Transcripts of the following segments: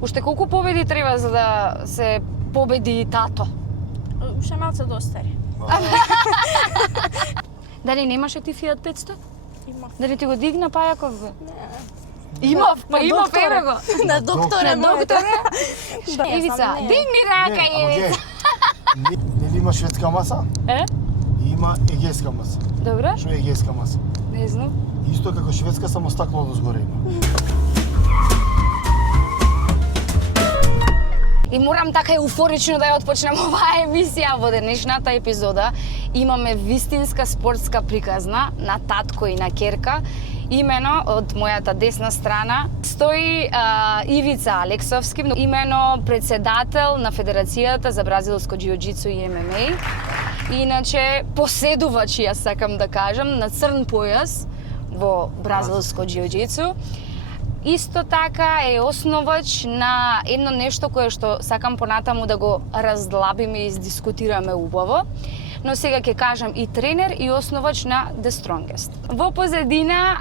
Уште колку победи треба за да се победи тато? Уште малце достари. Дали немаше ти Fiat 500? Имав. Дали ти го дигна Пајаков? Не. Имав, па На имав, докторе. еве го. На докторе, На докторе? Да, Ивица, дигни рака, Ивица. Не има шведска маса? Е? Има егејска маса. Добро? Што е егејска маса? Не знам. Исто како шведска, само стакло дозгоре има. И морам така еуфорично да ја отпочнем оваа емисија. Во денешната епизода имаме вистинска спортска приказна на татко и на керка. Имено од мојата десна страна стои Ивица Алексовски, имено председател на Федерацијата за бразилско џиу-џицу и ММА. Иначе поседувач, јас сакам да кажам, на црн појас во бразилско џиу-џицу. Исто така е основач на едно нешто кое што сакам понатаму да го раздлабиме и издискутираме убаво. Но сега ќе кажам и тренер и основач на The Strongest. Во позадина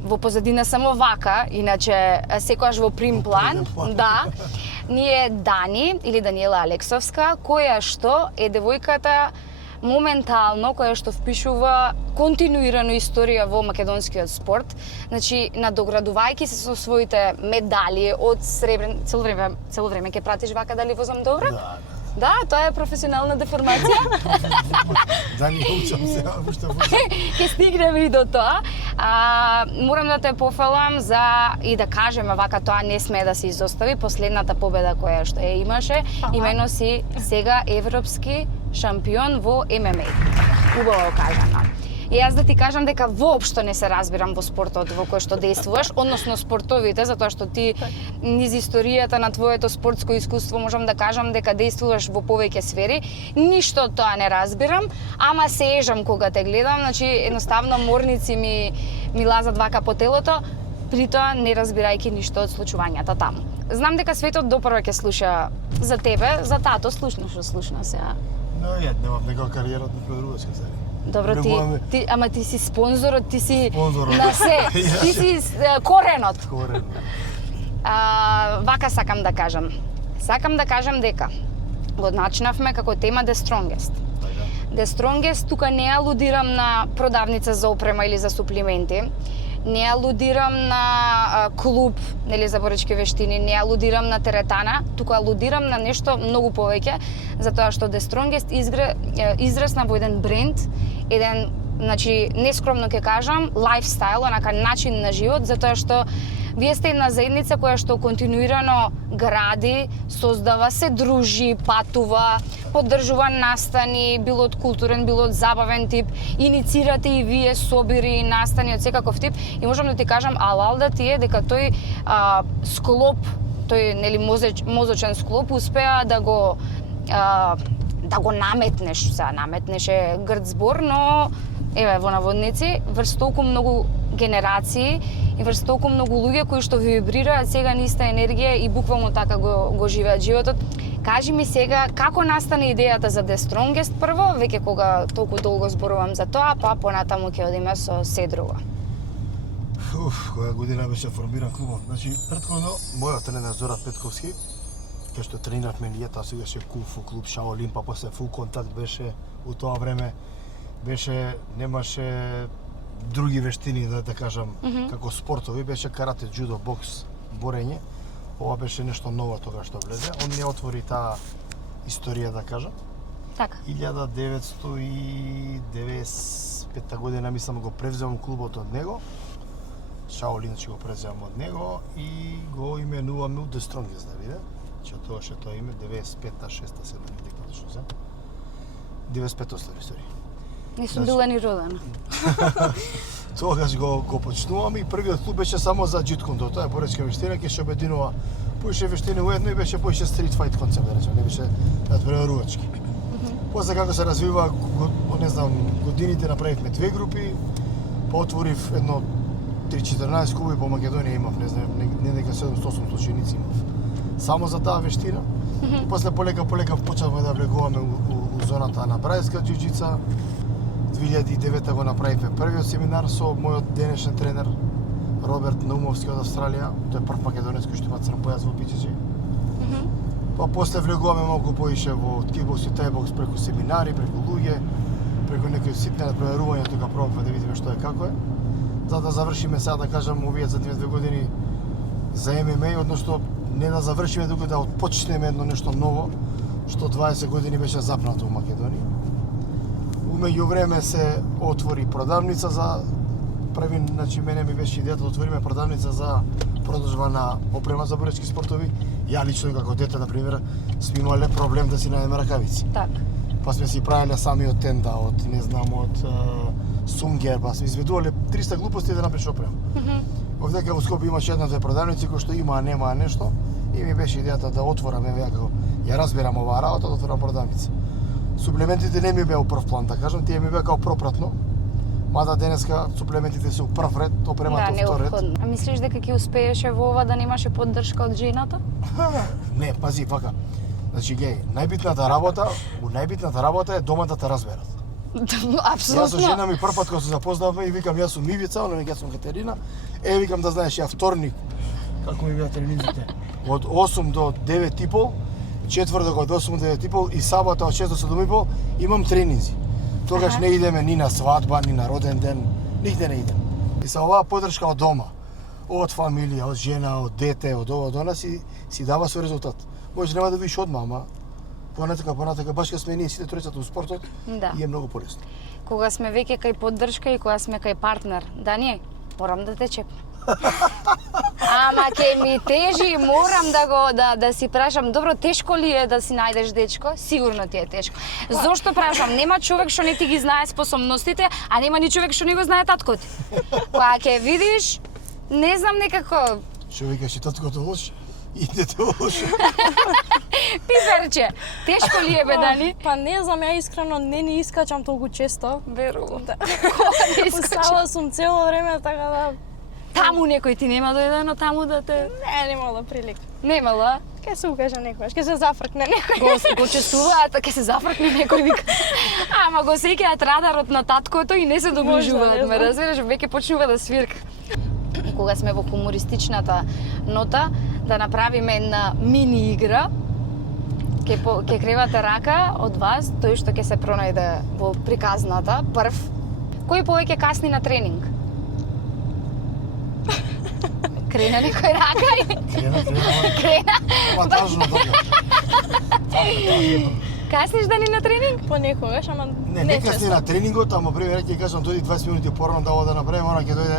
во позадина само вака, иначе секогаш во прим план, да, ни е Дани или Даниела Алексовска, која што е девојката моментално која што впишува континуирано историја во македонскиот спорт, значи надоградувајќи се со своите медали од сребрен, цело време ќе пратиш вака дали возам добро? Да, тоа е професионална деформација. Да, не учам се, уште Ќе стигнеме и до тоа. Морам да те пофалам и да кажеме вака, тоа не смее да се изостави. Последната победа која што ја имаше, имено си сега европски шампион во ММА. Убаво кажано. И јас да ти кажам дека воопшто не се разбирам во спортот во кој што действуваш, односно спортовите, затоа што ти низ историјата на твоето спортско искуство можам да кажам дека действуваш во повеќе сфери. Ништо од тоа не разбирам, ама се ежам кога те гледам, значи едноставно морници ми лазат вака по телото, при тоа не разбирајќи ништо од случувањата таму. Знам дека светот допрва ќе слуша за тебе, за тато слушна сега. Но немам некоја кариера од никој друга се зари. Добро, ама ти си спонзорот, ти си Спонзорот. на се, ти си коренот. Корен. Вака сакам да кажам. Сакам да кажам дека го начинавме како тема The Strongest. The Strongest, тука не алудирам на продавница за опрема или за суплименти, не алудирам на клуб, нели, за боречки вештини, не алудирам на теретана, туку алудирам на нешто многу повеќе, затоа што The Strongest израсна во еден бренд, еден, значи, нескромно ќе кажам, лайфстайл, онака начин на живот, затоа што вие сте една заедница која што континуирано гради, создава, се дружи, патува, поддржува настани, било од културен, било од забавен тип, иницирате и вие собири, настани од секаков тип, и можам да ти кажам, алал да ти е дека тој склоп, тој, нели, мозочен склоп успеа да го наметнеш, наметнеше грд збор, но еве во наводници врз толку многу генерации и врз толку многу луѓе кои што вибрираат сега на иста енергија и буквално така го живеат животот. Кажи ми сега како настана идејата за The Strongest прво, веќе кога толку долго зборувам за тоа, па понатаму ќе одиме со се друго. Која година беше формиран клубот? Значи, претходно, мојот тренер Зора Петковски, кај што трениравме ние, таа сега беше кунг-фу клуб Шаолин, па после фул контакт беше у тоа време, немаше други вештини, да кажам, како спортови, беше карате, џудо, бокс, борење. Ова беше нешто ново тога што влезе. Он не отвори таа историја, да кажам. Така. 1995 година, мислам, го превземам клубот од него. Шаолин ќе го преземам од него и го именуваме The Strongest, да виде. Че тоа ше тоа име 95-та, 6-та, 7-та, не дека точно се. 95-та стори. Не сум била ни родена. Тогаш го почнуваме и првиот клуб беше само за џиткундо, тоа е боречка вештина, ќе се обединува поише вештини уедно и беше поише стрит фајт концепт, да речем, не беше надпреварувачки. После како се развива, не знам, годините направивме две групи, поотворив едно 3-14 клуби по Македонија имав, не знам, не дека 700 ученици имав. Само за таа вештина. И после полека почнавме да влегуваме у зоната на бразилска џиу-џица. 2009 го направивме првиот семинар со мојот денешен тренер Роберт Наумовски од Австралија, тој прв македонец кој што има црн појас во BJJ. Па после влегуваме малку поише во кикбокс и тајбокс преку семинари, преку луѓе, преку некои ситни надпреварувања, тука пробавме да видиме што е како е. За да завршиме сега да кажам овие задниве 2 години за ММА, односно не да завршиме туку да отпочнеме едно нешто ново, што 20 години беше запнато во Македонија. Умеѓу време се отвори продавница за први, значи мене ми беше идејата да отвориме продавница за продажба на опрема за боречки спортови. Ја лично како дете, например, сме имале проблем да си најдеме ракавици. Так. Па сме си правеле сами од тенда, од не знам, од сунгер, па сме изведувале 300 глупости да напишеш опрема. Овдека во Скопје имаше една-две продавници кои што има, нема нешто и ми беше идејата да отворам, ја како ја разбирам оваа работа, да отворам продавница. Суплементите не ми беа у прв план, да кажам, тие ми беа као пропратно. Мада денеска суплементите се у прв ред, опремата у втор ред. А мислиш дека ќе успееше во ова да немаше поддршка од жената? Не, пази, вака. Значи, геј, најбитната работа е дома да те разберат. Апсолутно. Јас со жена ми прв пат кога се запознавме и викам јас сум Ивица, она јас сум Катерина. Викам да знаеш, ја вторник, како ми беа тренинзите, од 8 до 9:30, четврток од 8 до 9:30 и сабота од 6 до 7:30 имам тренинзи. Тогаш не идеме ни на свадба, ни на роден ден, нигде не идем. И со оваа поддршка од дома, од фамилија, од жена, од дете, од ова, од она си дава со резултат. Може нема да видиш одма, ама понатака, баш кога сме ние сите тројцата у спортот, Да. и е многу полесно. Кога сме веќе кај поддршка и кога сме кај партнер, Дани, морам да те чепам. Ама ќе ми тежи, морам да си прашам, добро, тешко ли е да си најдеш дечко? Сигурно ти е тешко. Зошто прашам? Нема човек што не ти ги знае способностите, а нема ни човек што не го знае таткото ти. Кога ќе видиш, не знам некако Што викаш и таткото лош, и дете лош. пиперче. Тешко ли е бе, Дани? Па не знам, ја искрено не ни искачам толку често. Верувам. Да. Кога не искачам? Постала сум цело време, така да... Таму некој ти нема дојдено таму да те... Не, немала прилика. Немала? Ке се укаже некојаш, ке се зафркне некој. Го чувствуваат, ќе се зафркне некој вика. Ама го сеќаат радарот на таткото и не се доближуваат, ме разбираш, веќе почнува да свирка. Кога сме во хумористичната нота, да направиме една мини игра, ќе кревате рака од вас, тој што ќе се пронајде во приказната, прв. Кој повеќе касни на тренинг? Крена некој рака и... Крена? Ама тажно така. Касниш Дани на тренинг? Понекогаш, ама Не касни често. на тренингот, ама пример ќе кажам дојди 20 минути порано да ова да направиме, она ќе дојде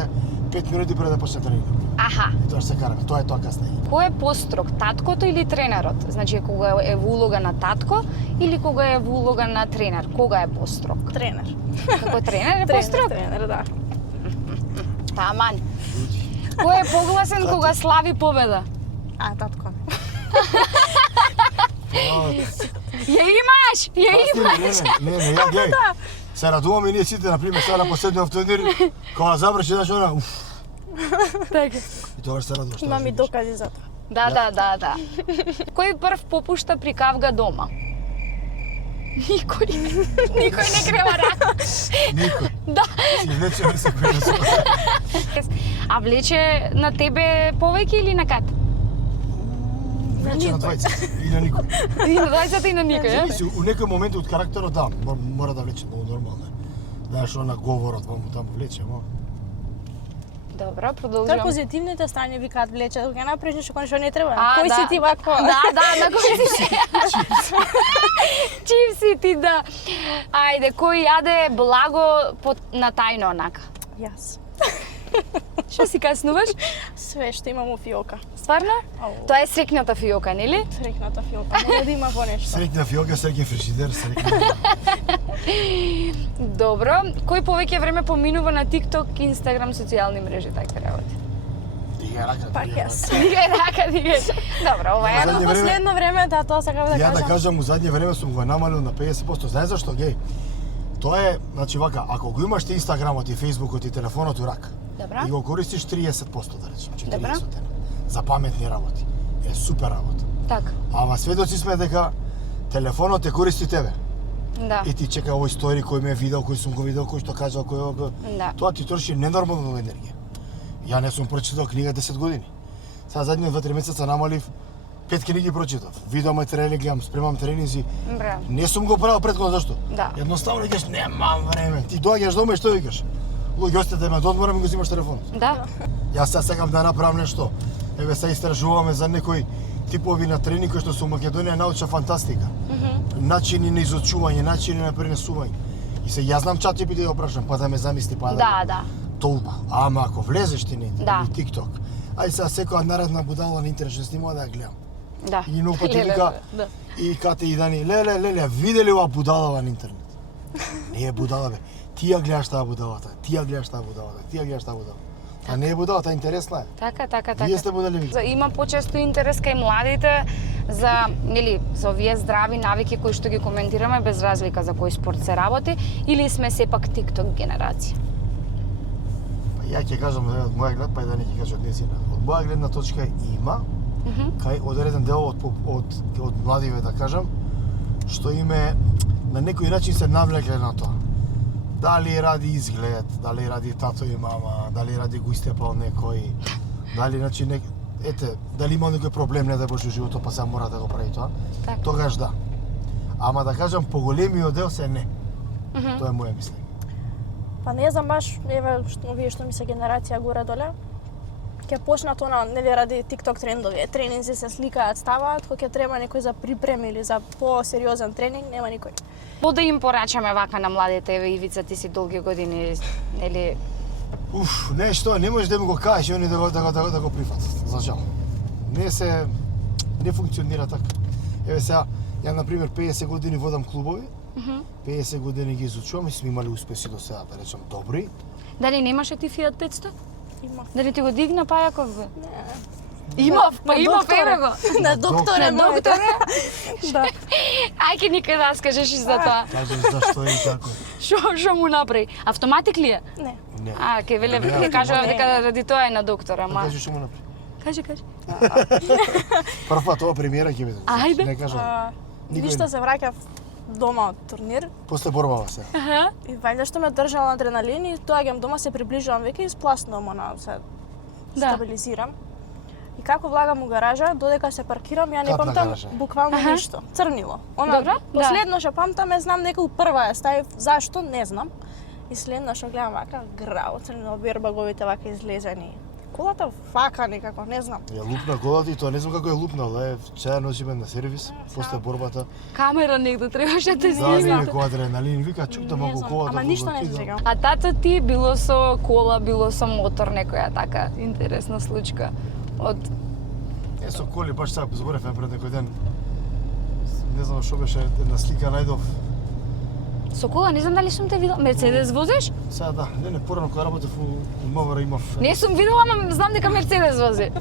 5 минути пред да почне тренингот. Аха. Тоа се караме, тоа е тоа касне. Кој е построг, таткото или тренерот? Значи, кога е во улога на татко или кога е во улога на тренер? Кога е построг? Тренер. Како тренер е построг? Тренер, да. Таман. Кој е погласен кога слави победа? А, татко. Ја имаш! Ја имаш! Не, ја гледај. Се радуваме и ние сите, например, сега на последниот турнир, кога заврши, знаеш, она, уф, Така. и тогаш се радуваш. Имам и докази за тоа. Да. Кој прв попушта при кавга дома? Никој. Никој не крева рака. Никој. Да. Си влече ми се кој А влече на тебе повеќе или на кат? Влече на двајца и на никој. И на двајцата и на никој, е? Зависи, у некој момент од карактерот, да, мора да влече многу нормално. Знаеш, она говорот, таму влече, ама... Добро, Тоа продолжувам. позитивните страни викаат влече, да ќе направиш нешто што не треба. А, Кој да. си ти вако? Да, на кој си? Чив си ти, да. Ајде, кој јаде благо на тајно онака? Јас. Што си каснуваш? Све што имам у фиока. Стварно? Ау. Тоа е срекната фиока, нели? Срекната фиока. Мора да има понешто. Среќна фиока, среќен фрижидер, среќен... Добро. Кој повеќе време поминува на TikTok, Instagram, социјални мрежи, така работи? Дига рака, Пак дига јас. рака. Дигај рака, дигај. Добро, ова е... Задње Во време- последно време, да, тоа сакам да Ја да кажам. кажам, у задње време сум го намалил на 50%. Знаеш зашто, геј? Тоа е, значи вака, ако го имаш ти Инстаграмот и Фејсбукот и телефонот у рака, Добро. и го користиш 30%, да речем, 40 Добро. дена, за паметни работи, е супер работа. Така, Ама сведоци сме дека телефонот те користи тебе. да. И ти чека овој стори кој ме е видел, кој сум го видел, кој што кажал, кој... Да. Тоа ти троши ненормално енергија. Ја не сум прочитал книга 10 години. Сега задните 2-3 месеца намалив 5 книги прочитав. Видео материјали гледам, спремам тренинзи. Браво. Не сум го правил претходно, зашто? Да. Едноставно викаш немам време. Ти доаѓаш дома и што викаш? Луѓе остете ме додморам и го земаш телефон. Да. Јас сега сакам да направам нешто. Еве сега истражуваме за некои типови на тренинг кои што се у Македонија научна фантастика. Начини на изучување, начини на пренесување. И се јас знам чат би да ја прашам, па да ме замисли, па Да. толку. Ама ако влезеш ти на Да. TikTok, ај сега секоја наредна будала на интернет што снимува да ја гледам. Да. И многу пати Леле, вика, да. и кате и Дани, леле, видели ова будалава на интернет? Не е будала бе. Ти ја гледаш таа будалата, ти ја гледаш таа будалата, ти ја гледаш таа будалата. А не е будалата, интересна е. Така. Вие сте будали ви. Има почесто интерес кај младите за, нели, за овие здрави навики кои што ги коментираме без разлика за кој спорт се работи, или сме сепак TikTok генерација? Па ја ќе кажам од моја глед, па и да не ќе кажа од незина. Од моја гледна точка има, кај одреден дел од младиве да кажам, што име на некој начин се навлекле на тоа. Дали ради изглед, дали ради тато и мама, дали ради го истепал некој, дали значи дали има некој проблем не да боже во животот па сега мора да го прави тоа. Така. Тогаш да. Ама да кажам поголемиот дел се не. Тоа е моја мислење. Па не знам баш, еве вие што ми се генерација горе доле. Ќе почнат она, нели ради TikTok трендови, тренинзи се сликаат, ставаат, кога ќе треба некој за припрема или за по-сериозен тренинг, нема никој. По да им порачаме вака на младите, еве Ивица, ти си долги години, нели? Нешто, не можеш да ми го кажеш и они да го прифатат, за жал. Не функционира така. Еве сега, ја на пример 50 години водам клубови, 50 години ги изучувам и сме имали успеси до сега, да речем добри. Дали немаше ти Fiat 500? Има. Дали ти го дигна Пајаков? Не. Имав, па На имав, докторе. еве го. На докторе, На моје. докторе? Да. Ајде никаде да скажеш и за тоа. Кажеш зашто и како. Што му направи? Автоматик ли е? Не. Не. Ке веле, Не, ќе кажува не. дека ради тоа е на доктора, ма. Кажеш што му направи. Кажи. Прв пат ова премиера ќе биде. Ајде. Не кажам. Никој Ништо не. се враќав дома од турнир После борбава се. и вајде што ме држал на адреналин и доаѓам дома, се приближувам веќе и спласнувам она, се Да. стабилизирам. И како влагам у гаража, додека се паркирам, ја не Капна памтам гаража. буквално Аха. ништо. Црнило. Она, Добро, да. последно што памтам е, знам некој прва ја ставив, зашто, не знам. И следно што гледам вака, грао, црнило, бербаговите вака излезени. Колата вака некако, не знам. Ја лупна колата и тоа не знам како ја лупнала, сега носиме на сервис, после борбата. Камера негде требаше да те Да, снима. не некој адреналин, вика чук да Не могу знам, колата. ама кога ништо не се отидам. сеќавам. А тато ти било со кола, било со мотор, некоја така интересна случка од Е, со коли, баш сега зборевме пред некој ден. Не знам што беше една слика најдов. со кола, не знам дали сум те видела. Мерцедес возиш? Сега да, не, порано кога работев у МВР имав Не сум видела, ама знам дека Мерцедес вози.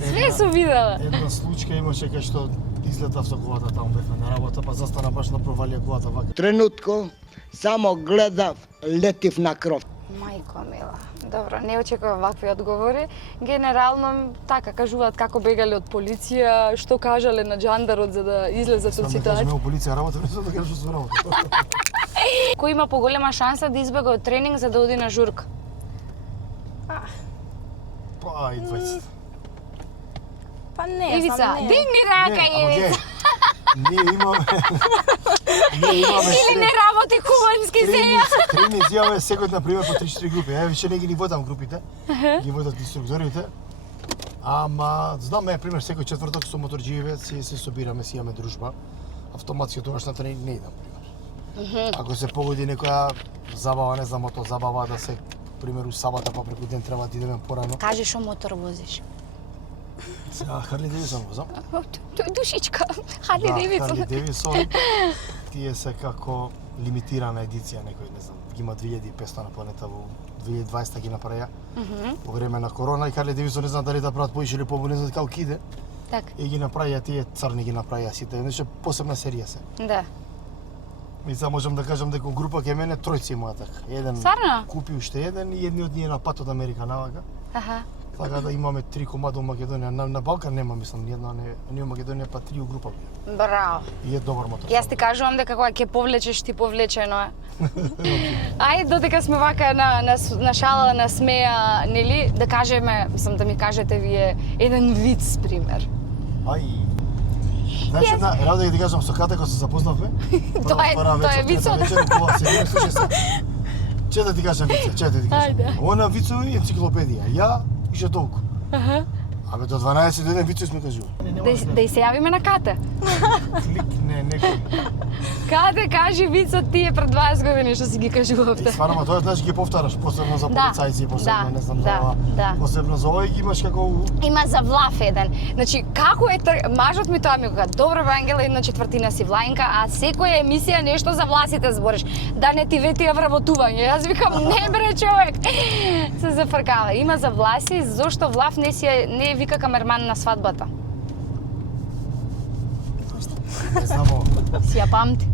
Све сум видела. Една случка имаше кај што излетав со колата, таму бевме на работа, па застана баш на провалија колата вака. Тренутко само гледав, летив на кров. Мајко мила. Добро, не очекував вакви одговори. Генерално, така, кажуваат како бегале од полиција, што кажале на джандарот за да излезат од Сам да кажеме ситуација. у полиција работа, не знам да кажам што сум работа. Кој има поголема шанса да избега од тренинг за да оди на журка? Па и 20. Па не Ивица, знам, не. дигни рака, ама Ивица. ние имаме Или не работи кувански сеја. тренинзи имаме секој на пример по 3-4 групи. Ја више не ги водам групите. Ги водат инструкторите. Ама знаме пример секој четврток со моторџиеве се собираме, си имаме дружба. Автоматски тогаш на тренинг не идам пример. Ако се погоди некоја забава, не знам, ото забава да се пример у сабота па преку ден треба да идеме порано. Кажи што мотор возиш. Сега Харли Девисон возам. Тој душичка. Харли Харли Девидсон. Девисон. Тие се како лимитирана едиција, некој, не знам, ги има 2500 на планета, во 2020 ги направија. Во време на корона и Харли Девисон не знам дали да прават поише или побу, не знам како иде. Така. И ги направија тие црни ги направија сите. Нешто посебна серија се. Да. И сега можам да кажам дека група ке мене тројци имаат така. Еден Стварно? купи уште еден и едниот ни е на пат од Америка навака. Аха. Така да имаме 3 комада у Македонија. На Балкан нема, мислам, ни една не у Македонија, па 3 у група. Браво. И е добар мотор. Јас ти кажувам дека кога ќе повлечеш, ти повлечено е. Ајде, додека сме вака на шала, на смеја, нели, да кажеме, мислам да ми кажете вие еден виц пример. Ај. Знаеш, една ради да ти кажам со Ката кога се запознавме. Тоа е вицот. Че да ти кажам вица, че да ти кажам. Ајде. Она вицови енциклопедија. Ја ише толку. Абе до 12 ден вицови сме кажува. Да и се јавиме на Кате. Кликне некој. Кате, кажи вицот тие пред 20 години што си ги кажувавте. Стварно, тоа знаеш ги повтараш, посебно за полицајци, посебно не знам за ова. Посебно за ова ги имаш како Има за влаф еден. Значи, како е мажот ми тоа ми кога добро бе Ангела, 1/4 си Влајнка, а секоја емисија нешто за власите збориш. Да не ти ветија вработување. Јас викам, не бре човек. Се зафркава. Има за власи, зошто влаф не вика камерман на свадбата. не знам ова. Си ја памти.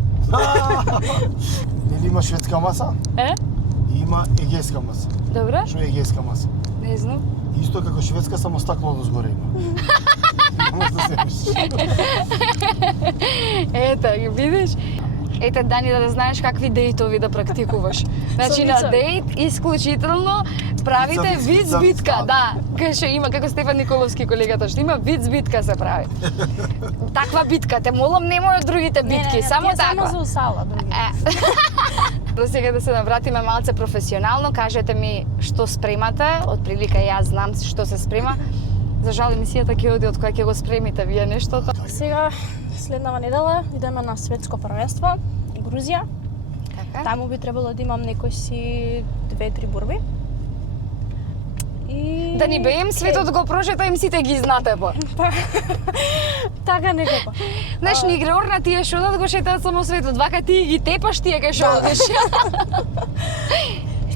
Нели има шведска маса? И има егејска маса. Добро? Што е егејска маса? Не знам. Исто како шведска, само стакло од згоре има. Може да се Ето, ги видиш? Ете, Дани, да знаеш какви дејтови да практикуваш. Значи, на вицови. дејт, исклучително, правите виц битка, да. Кај што има, како Стефан Николовски колегата, што има виц битка се прави. Таква битка, те молам, немој од другите битки, само таква. Само за усала, други. До сега да се навратиме малце професионално, кажете ми што спремате, од прилика јас знам што се спрема. За жал емисијата ќе оди од која ќе го спремите вие нештото. Сега, следнава недела, идеме на светско првенство, Грузија. Така? Таму би требало да имам некои си 2-3 борби. И... Да ни беем светот го прошетаем, сите ги знаате по. Така некако. Знаеш, ни игре орна тие што да го шетаат само светот, вака ти ги тепаш тие кај што одиш.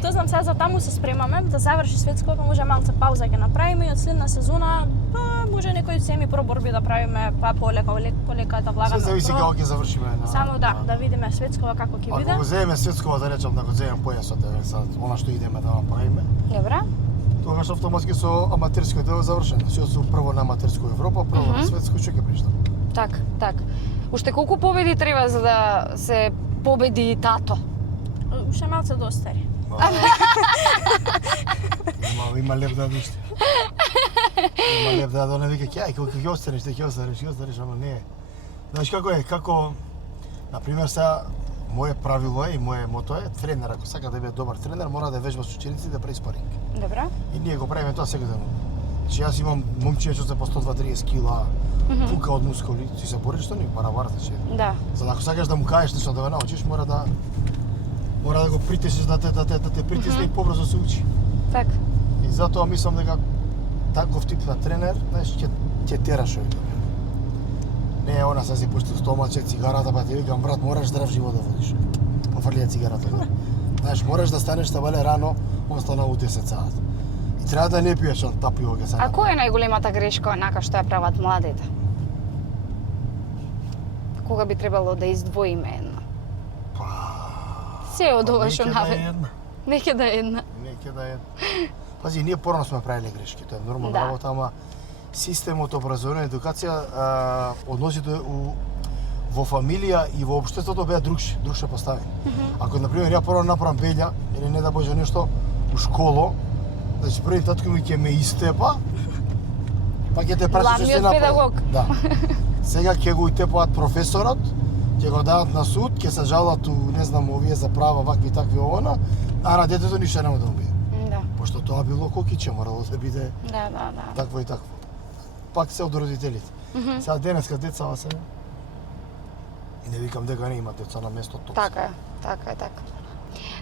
Што знам сега за таму се спремаме, да заврши светското, може малце пауза ќе направиме и од следна сезона, па може некои семи проборби да правиме, па полека да влагаме. Се зависи како ќе завршиме. Само да видиме светскова како ќе биде. Ако го земеме светскова, да речам, да го земем појасот, она што идеме да направиме, Добра? тогаш автоматски со аматерскиот дел е завршено. Си од прво на аматерско Европа, прво на светско, што ќе приштам. Так. Уште колку победи треба за да се победи тато? Уште малце достари. Има лев да ниште. Има лев да не вика ќе ќе останеш, ќе останеш, ама не. Знаеш како е, например сега мое правило е и мое мото е тренер, ако сака да биде добар тренер, мора да вежба со ученици да прави спаринг. Добра? И ние го правиме тоа секојдневно. Значи јас имам момчиња што се по 120-30 кила, пука од мускули, ти се бориш што ни барабар, значи. Да. За да ако сакаш да му кажеш нешто да го научиш, мора да го притиснеш да те притисне и побрзо се учи. Так. И затоа мислам дека таков тип на тренер, знаеш, ќе тераш овој. Не е она си пушти стомаче, цигарата, па ти викам, брат, мораш здрав живот да водиш. Пофрлија цигарата. Знаеш, мораш да станеш табале рано, остана у 10 саат. И треба да не пиеш он та пиво ке сега. А која е најголемата грешка онака што ја прават младите? Кога би требало да издвоиме една? Се од ова што наве. Неќе да е една. Неќе да е. Пази, ние порано сме правиле грешки, тоа е нормална Да. работа, ама системот образование, едукација, односите во фамилија и во општеството беа другше поставени. Ако, например, ја порано направам беља, или не да боже нешто, у школо, значи први татко ми ќе ме истепа, па ќе те праши што Главниот си направи. педагог. Да. Сега ќе го истепаат професорот, ќе го дадат на суд, ќе се жалат у, не знам, овие за права, вакви и такви овона, а на детето ништо нема да му биде. Да. Пошто тоа било кокиче, морало да биде Да. такво и такво. Пак се од родителите. Сега денеска децава се и не викам дека не има деца на место тоа. Така е.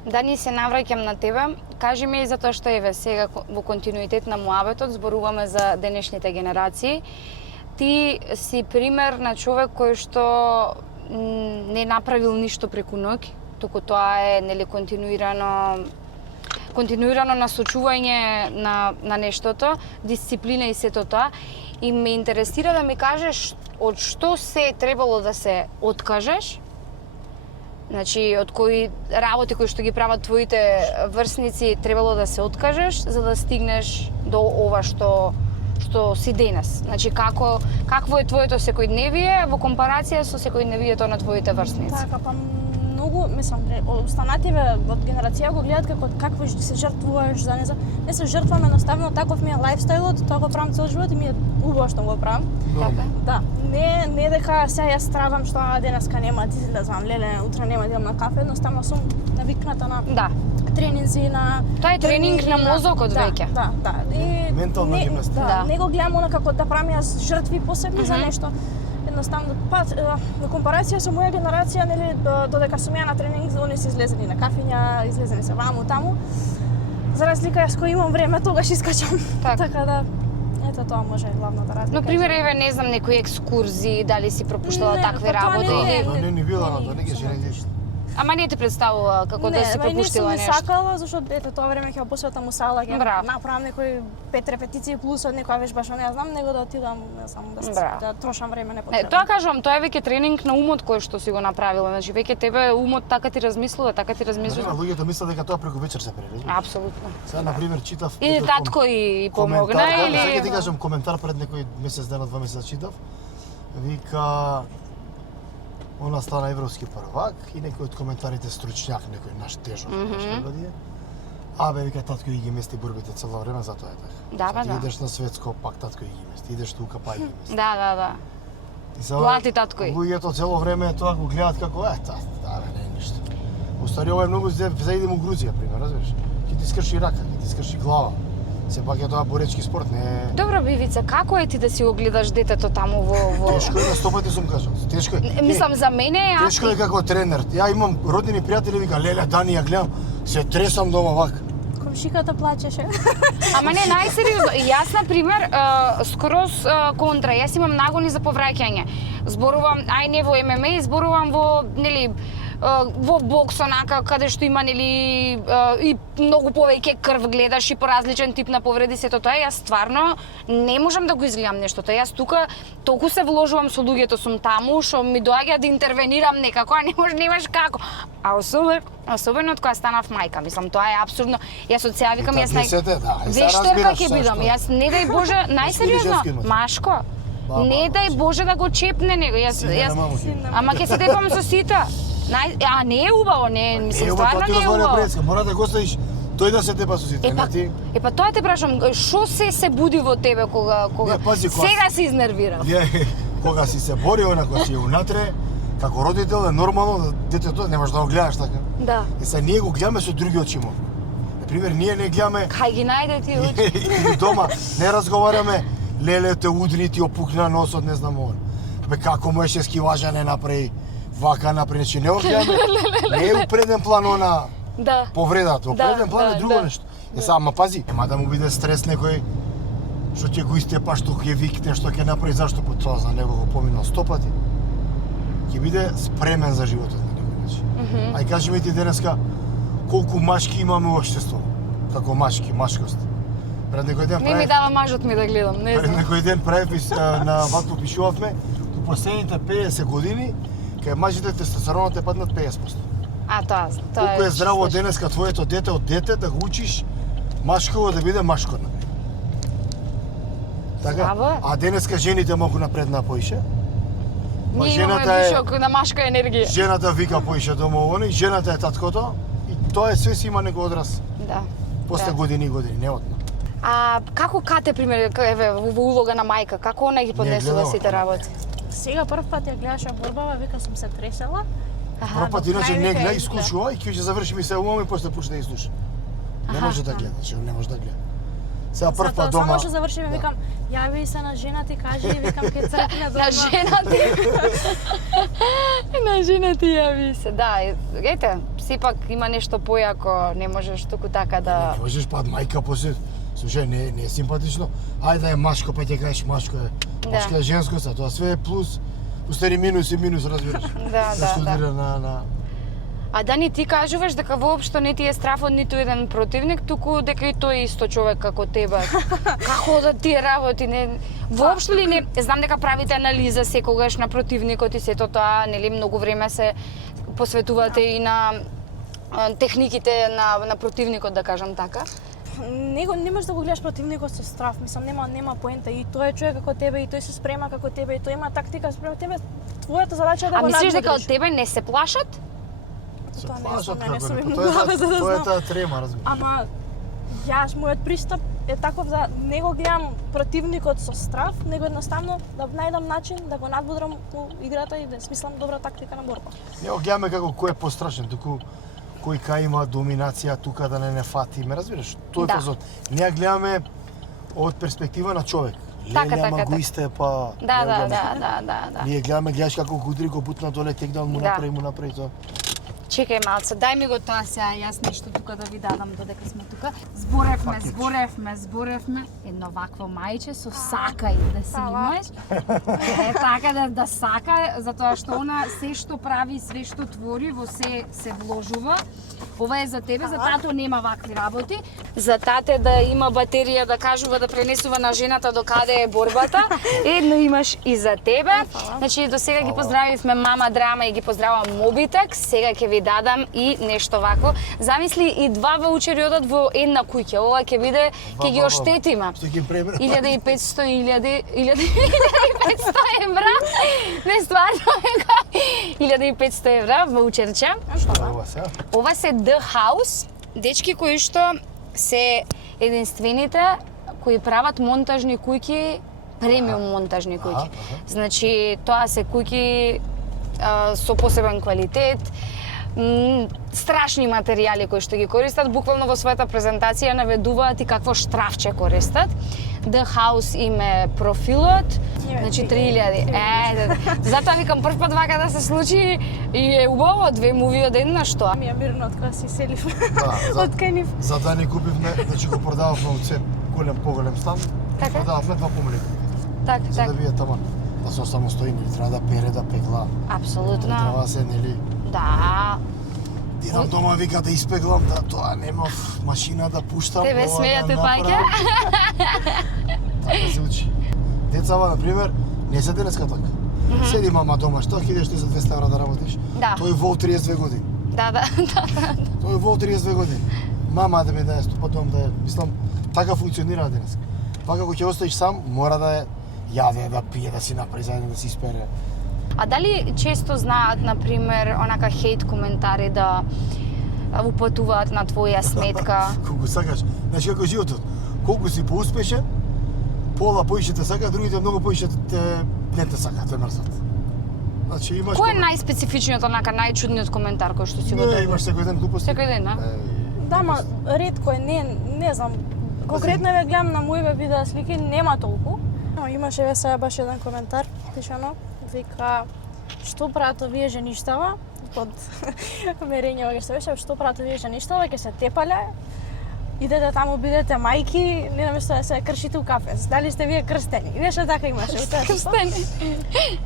Дани, се навраќам на тебе. Кажи ми за тоа што еве сега во континуитет на муабетот зборуваме за денешните генерации. Ти си пример на човек кој што не направил ништо преку ноќ, туку тоа е нели континуирано насочување на нештото, дисциплина и сето тоа. И ме интересира да ми кажеш од што се требало да се откажеш Значи, од кои работи кои што ги прават твоите врсници требало да се откажеш за да стигнеш до ова што си денес. Значи, какво е твоето секојдневие во компарација со секојдневието на твоите врсници? Така, па многу, мислам, останативе од генерација го гледат какво се жртвуваш за не се жртвам, едноставно таков ми е лајфстајлот, тоа го правам цел живот и ми е убаво што го правам. Така. Да, не дека сега јас страдам што денеска нема да излезам, леле, утре нема да идам на кафе, едноставно сум навикната на Да. тренинзи, на Тоа е тренинг на мозокот веќе. Да. И Ментална гимнастика. Да. Не го гледам како да правам јас жртви посебни за нешто. Едноставно, во компарација со моја генерација, нели, додека сум ја на тренинг, они се излезени на кафиња, излезени се ваму таму. За разлика јас кој имам време, тогаш искачам. Така да, ето тоа може главната разлика. Но пример, еве, не знам, некои екскурзии, дали си пропуштала Не, такви па тоа работи не е. или... Тоа не ни била на тоа, не ги жене. Ама не ти представува како да си пропуштила Не нешто. сум сакала, зашто ето тоа време ќе го посветам у сала, ќе Браво. направам некои 5 репетиции плюс од некоја вежба што не знам, него да отидам само Браво. да трошам време Не, непотребно. тоа кажувам, тоа е веќе тренинг на умот кој што си го направила. Значи веќе тебе умот така ти размислува, така ти размислува. Луѓето мислат дека тоа преку вечер се прережува. Апсолутно. Сега на пример читав Или татко и помогна коментар, сега ќе ти или кажам коментар пред некој месец дена, 2 месеца читав. Вика она стана европски првак и некој од коментарите стручњак, некој наш тежок, што го ди. Абе, вика, татко ги мести борбите цело време, затоа е така. Да, ба, Ти да. идеш на светско, пак татко ги мести, идеш тука, пак ги мести. Да. И сега Плати татко и. Луѓето цело време тоа го гледаат како да, не е ништо. Устари ова е многу за идем у Грузија, пример, разбираш? Ќе ти скрши рака, ќе ти скрши глава. Сепак е тоа боречки спорт, не е... Добро, Бивица, како е ти да си го гледаш детето таму во... Тешко е, на 100 пати сум кажал. Тешко е. Мислам, за мене е Тешко е како тренер. Ја имам роднини пријатели, вика, леле, Дани, ја гледам, се тресам дома вака. Комшиката плачеше. Ама не, најсериозно. Јас, на пример, скроз контра. Јас имам нагони за повраќање. Зборувам, не во ММА, зборувам во, нели, во бокс, онака, каде што има, нели, и многу повеќе крв гледаш и по различен тип на повреди, сето тоа. Јас стварно не можам да го изгледам нештото. Јас тука толку се вложувам со луѓето, сум таму, што ми доаѓа да интервенирам некако, а немаш како. А особено од кога станав мајка, мислам, тоа е апсурдно. Јас од сега викам, јас вештерка ќе бидам. Јас не дај Боже, најсериозно, машко. Не дај Боже да го чепне него. Јас ама ќе се депам со сите. Не е убаво, не, мислам, стварно не е убаво. Мора да го оставиш тој да се тепа со сите, не ти. Тоа те прашам, што се буди во тебе кога сега се изнервира? Кога си се бори, кога си унатре, како родител е нормално детето не можеш да го гледаш така. Да. И сега ние го гледаме со други очи му. Например, ние не гледаме Кај ги најде ти очи? или дома не разговараме, леле те удри, ти опукна носот, не знам ова. Бе како можеше скиважа не направи, вака направи, че не го гледаме. Не е у преден план она повредата, у преден план е друго нешто. Е сега, ама пази, ема да му биде стрес некој што ќе го истепа, што ќе викне, што ќе направи, зашто по тоа за него го поминал 100 пати. Ќе биде спремен за животот на некој начин. Ај кажи ми ти денеска колку машки имаме во општество, како машки, машкост. Пред некој ден Не ми дава мажот ми да гледам, не Пред знам. некој ден правив на вако пишувавме, у последните 50 години, кај мажите тестостеронот е паднат 50%. Тоа е. Колку е здраво денеска твоето дете од дете да го учиш машково да биде машко. Така? Здраво е. А денеска жените могу напредна поише. Ние имаме вишок на машка енергија. Жената вика поише домовони, жената е таткото и тоа е све си има некој одраз. Да. После години и години, не одма. А како Кате, пример, еве во улога на мајка, како она ги поднесува сите работи? Сега прв пат ја гледаше борбава, вика сум се тресела. Прв пат иначе не гледа, вика, исклучува и ќе ќе заврши ми се умам и после почне да изслуша. Не може да гледа, че не може да гледа. Сега прв пат дома. Само што завршиме, викам, јави се на жена ти, кажи, викам ке цркне дома. На жена ти. На жена ти јави се. Да, ете, сепак има нешто појако, не можеш туку така да... Не можеш пат мајка после. Слушај, не е симпатично. Ајде да е машко, па ќе кажеш машко е. Машко е женско, са тоа све е плюс. Устари минус и минус, разбираш. Да. На А Дани, ти кажуваш дека воопшто не ти е страф од ниту еден противник, туку дека и тој исто човек како тебе. Како да тие работи, не... Воопшто ли не... Знам дека правите анализа секогаш на противникот и сето тоа, нели, многу време се посветувате и на техниките на противникот, да кажам така? Него не можеш да го гледаш противникот со страф, мислам нема поента и тој е човек како тебе и тој се спрема како тебе и тој има тактика спрема тебе. Твојата задача е да А го мислиш дека од надмудриш. тебе не се плашат? Тоа не плашат знам, не како сум не, им тоа е глава за да тоа е знам. таа трема, разбираш. Ама јас мојот пристап е таков да не го гледам противникот со страф, него едноставно да најдам начин да го надмудрам у играта и да смислам добра тактика на борба. Не го гледаме како кој е пострашен, туку кој кај има доминација тука да не фати, ме разбираш? Тој Да. фазон. Не ја гледаме од перспектива на човек. Така, Леле, ама така, го така. истепа. Да, не го да, гледаме. да. Ние гледаме, гледаш како го удри, го бутна доле, текнал му Да. направи тоа. Чекај малце, дај ми го тоа сега, јас нешто тука да ви дадам додека сме тука. Зборевме едно вакво мајче со сакај да си имаш. Е, така да сака, затоа што она се што прави, све што твори, во се вложува. Ова е за тебе, за тато нема вакви работи. За тате да има батерија да кажува, да пренесува на жената до каде е борбата. Едно имаш и за тебе. Значи, до сега ги поздравивме мама Драма и ги поздравам Мобитек. Сега ќе ви дадам и нешто вако. Замисли и 2 ваучери одат во една куќа. Ова ќе биде, ќе ги оштетиме. Што ќе премер? 1500 евра. Не стварно е 1500 евра ваучерче. Ова сега. Ова се The House, дечки кои што се единствените кои прават монтажни куќи, премиум монтажни куќи. Значи, тоа се куќи со посебен квалитет, страшни материјали кои што ги користат, буквално во својата презентација наведуваат и какво штрафче користат. The House им е профилот, значи 3000. Затоа викам прв пат вака да се случи и е убаво 2 муви од една што. Ми е мирно од кога си селив. Да, Од кај нив. за да не купивме, значи го продававме од се поголем стан, Така. продававме 2 помлека. Так, За да так. биде таман. Да се самостојни, треба да пере, да пегла. Апсолутно. Треба да се, нели, Да. идам дома, вика да испеглам, да тоа немав машина да пуштам. Тебе ова смејате, да паќе? направам. Така се учи. Децава, например, не се денеска така. Седи мама дома, што ќе идеш ти за 200 евра да работиш? Да. Тој вол 32 години. Да. Тој вол 32 години. Мама да ме даде стопа дом, да е, мислам, така функционира денес. Пак ако ќе оставиш сам, мора да е јаде, да пие, да си направи заедно, да си испере. А дали често знаат, например, онака хейт коментари да упатуваат на твоја сметка? Колку сакаш. Значи како животот, колку си поуспешен, пола поише те сака, другите многу поише не те сака, те мрзат. Значи имаш Кој е најспецифичниот, онака најчудниот коментар кој што си го Не, добил? имаш секој ден глупости. Секој ден, а? Да, ма ретко е, не знам. Конкретно ве гледам на моите видеа слики, нема толку. Но имаше ве сега баш еден коментар, пишано, вика, што прават овие жеништава? Под мерење ова што беше, што прават овие жеништава, ќе се тепале, идете таму, бидете мајки, не наместо да се кршите у кафес. Дали сте вие крстени? И нешто така имаше. у тоа што? Крстени.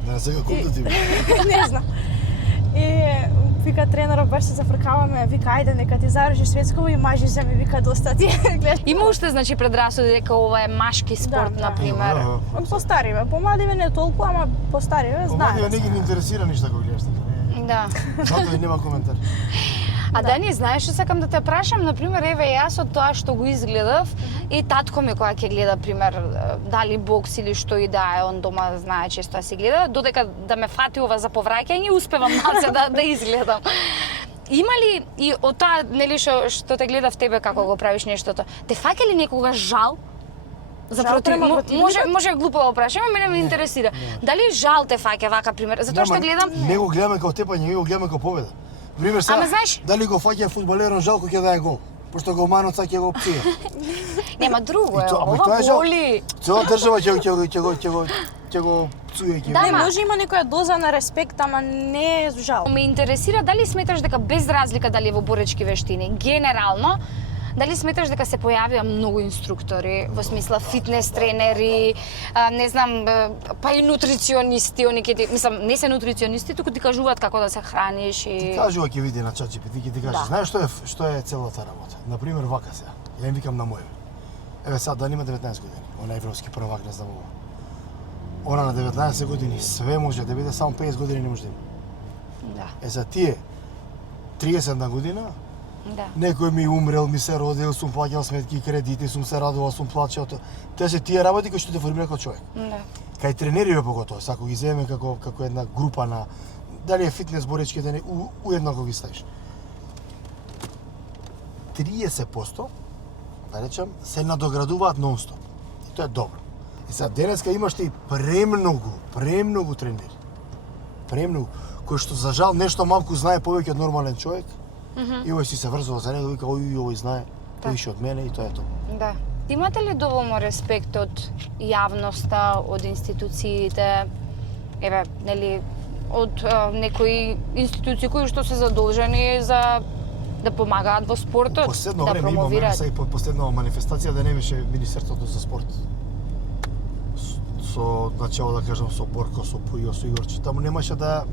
Да, сега колку ти Не знам. И вика тренерот баш се зафркаваме, вика ајде нека ти завршиш светсково и мажи се ми вика доста ти. Има уште, значи, предрасуди дека ова е машки спорт, Да. например. Постариве, помладиве не толку, ама постариве Помладиве знаат. не ги интересира ништо кога гледаш така. Да. Затоа и нема коментар. А Дани, знаеш што сакам да те прашам, например, еве јас од тоа што го изгледав и татко ми која ќе гледа, пример, дали бокс или што и да е, он дома знае често да си гледа, додека да ме фати ова за повраќање, успевам малце да изгледам. Има ли и од тоа, нели што те гледа в тебе како го правиш нештото, те фаќа ли некогаш жал? За Жал према противникот? може глупо да прашам, мене ме интересира. Дали жал те фаќа вака пример? Затоа што гледам Не го гледаме како тепање, ние го гледаме како победа. Пример сега, Ама знаеш- дали го фаќа фудбалерон жалко ќе даде гол. Пошто го маноца ќе го псие. нема друго е, ама ова е жал. боли. Цела држава ќе го псуе ќе. Да, Не, ма- може има некоја доза на респект, ама не е жал. Ме интересира дали сметаш дека без разлика дали е во боречки вештини, генерално, дали сметаш дека се појавија многу инструктори, во смисла фитнес тренери, не знам, па и нутриционисти, они ќе ти, мислам, не се нутриционисти, туку ти кажуваат како да се храниш и... Кажува ќе види на ChatGPT, ќе ти каже, Да. знаеш што е целата работа? Например, вака сега. Ја им викам на моје. Еве сега Дани има 19 години, она е европски првак на здравува. Она на 19 години све може да биде, само 50 години не може да има. Да. За тие 30 на година, Да. некој ми умрел, ми се родил, сум плаќал сметки, кредити, сум се радувал, сум плачел. Тоа се тие работи кои што те формираат како човек. Да. Кај тренериве поготово, ако ги земеме како една група на дали е фитнес боречки, да не уеднакво ги ставиш. 30%, да речем, се надоградуваат нон-стоп. И тоа е добро. И сега денеска имаш ти премногу тренери. Премногу, кој што за жал нешто малку знае повеќе од нормален човек. И овој си се врзува за него, вика, овој знае повише од мене и тоа е тоа. Да. Имате ли доволно респект од јавноста, од институциите, еве, нели, од некои институции кои што се задолжени за да помагаат во спортот, Последно да време имаме промовираат? сега и последнава манифестација да не беше Министерството за спорт. Со начало да кажам со Борко, со Пујо, со Игорче, таму немаше да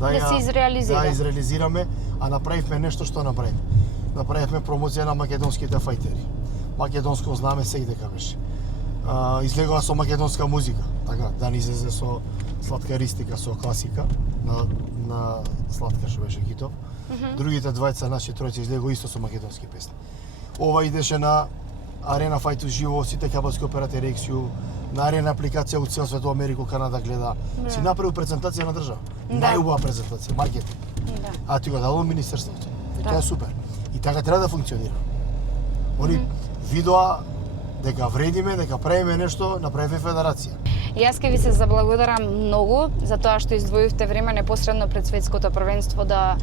се изреализира. Да изреализираме, а направивме нешто што направивме. Направивме промоција на македонските фајтери. Македонско знаме сегде беше. Излегува со македонска музика, така, да ни излезе со сладка ристика, со класика на Сладка што беше Китов. Другите двајца наши тројци излегува исто со македонски песни. Ова идеше на Арена Фајт уживо, сите кабелски оператори Ексиу, на Арена апликација у цел свет, Америка, Канада гледа. Си направил презентација на држава. Најубава презентација, маркетинг. Да. А ти го дало Министерството. И Да. тоа е супер. И така треба да функционира. Они видоа дека вредиме, дека правиме нешто, направиме федерација. И јас ке ви се заблагодарам многу за тоа што издвоивте време непосредно пред светското првенство да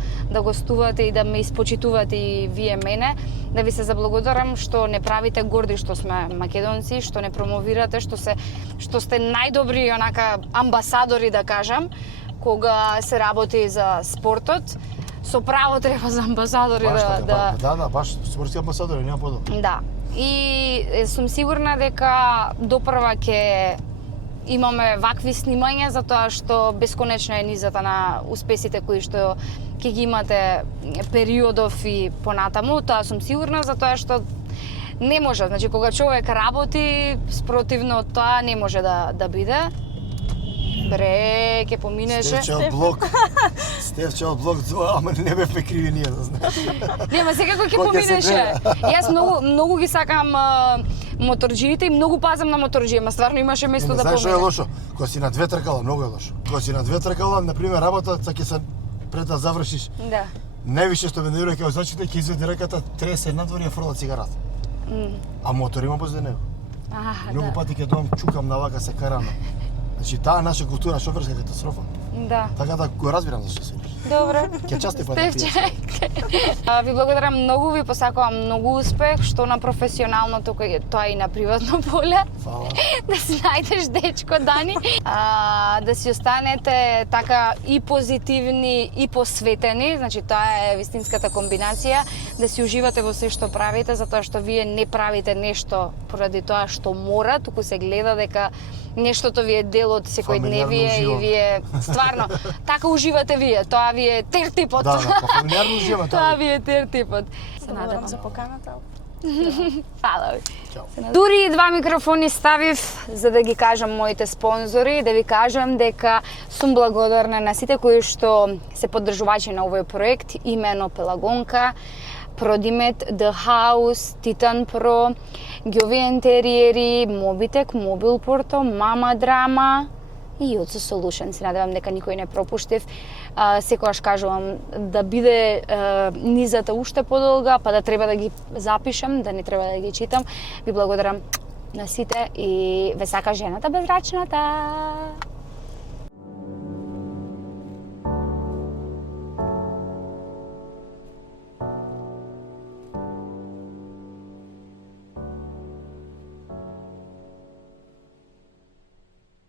гостувате и да ме испочитувате и вие мене. Да ви се заблагодарам што не правите горди што сме македонци, што не промовирате, што сте најдобри онака амбасадори да кажам, кога се работи за спортот. Со право треба за амбасадори Да, баш спортски амбасадори, нема подобро. Да. И сум сигурна дека допрва ќе имаме вакви снимања затоа што бесконечна е низата на успесите кои што ќе ги имате периодов и понатаму. Тоа сум сигурна затоа што не може, значи кога човек работи спротивно од тоа не може да биде. Бре, ќе поминеше. Стевче од блок 2, ама не бевме криви ние, да знаеш. Нема, секако ќе Кој ќе се поминеше. Јас многу ги сакам моторџиите и многу пазам на моторџи, ама стварно имаше место да Знаеш што е помине. лошо? Кога си на две тркала, многу е лошо. Кога си на две тркала, например, работата ќе се пред да завршиш. Да. Највише што ме нервира кога значите ќе изведе реката, треба се надвор и фрла цигарата. А мотор има позади него. Многу пати ќе доам чукам на вака се карано. Значи таа наша култура шоферска катастрофа. Да. Така да го разбирам зашто се виш. Добро. Ќе части па да Стефче. Ви благодарам многу, ви посакувам многу успех, што на професионално, тоа и на приватно поле. Фала. Да си најдеш дечко, Дани. Да си останете така и позитивни и посветени, значи тоа е вистинската комбинација, да си уживате во се што правите, затоа што вие не правите нешто поради тоа што мора, туку се гледа дека нештото ви е дел од секојдневие и вие стварно така уживате вие, тоа ви е тертипот. Да, фамилиарно уживаме Тоа ви е тертипот. Се Благодарам надевам. за поканата. Фала ви. Чао. Дури и 2 микрофони ставив за да ги кажам моите спонзори, да ви кажам дека сум благодарна на сите кои што се поддржувачи на овој проект, имено Пелагонка, Продимет, The House, Titan Pro, Гјови Интериери, Mobitech, Mobilporto, Mama Drama и JC Solutions. Се надевам дека никој не пропуштив. Секогаш кажувам да биде низата уште подолга, па да треба да ги запишам, да не треба да ги читам. Ви благодарам на сите и ве сака жената безрачната.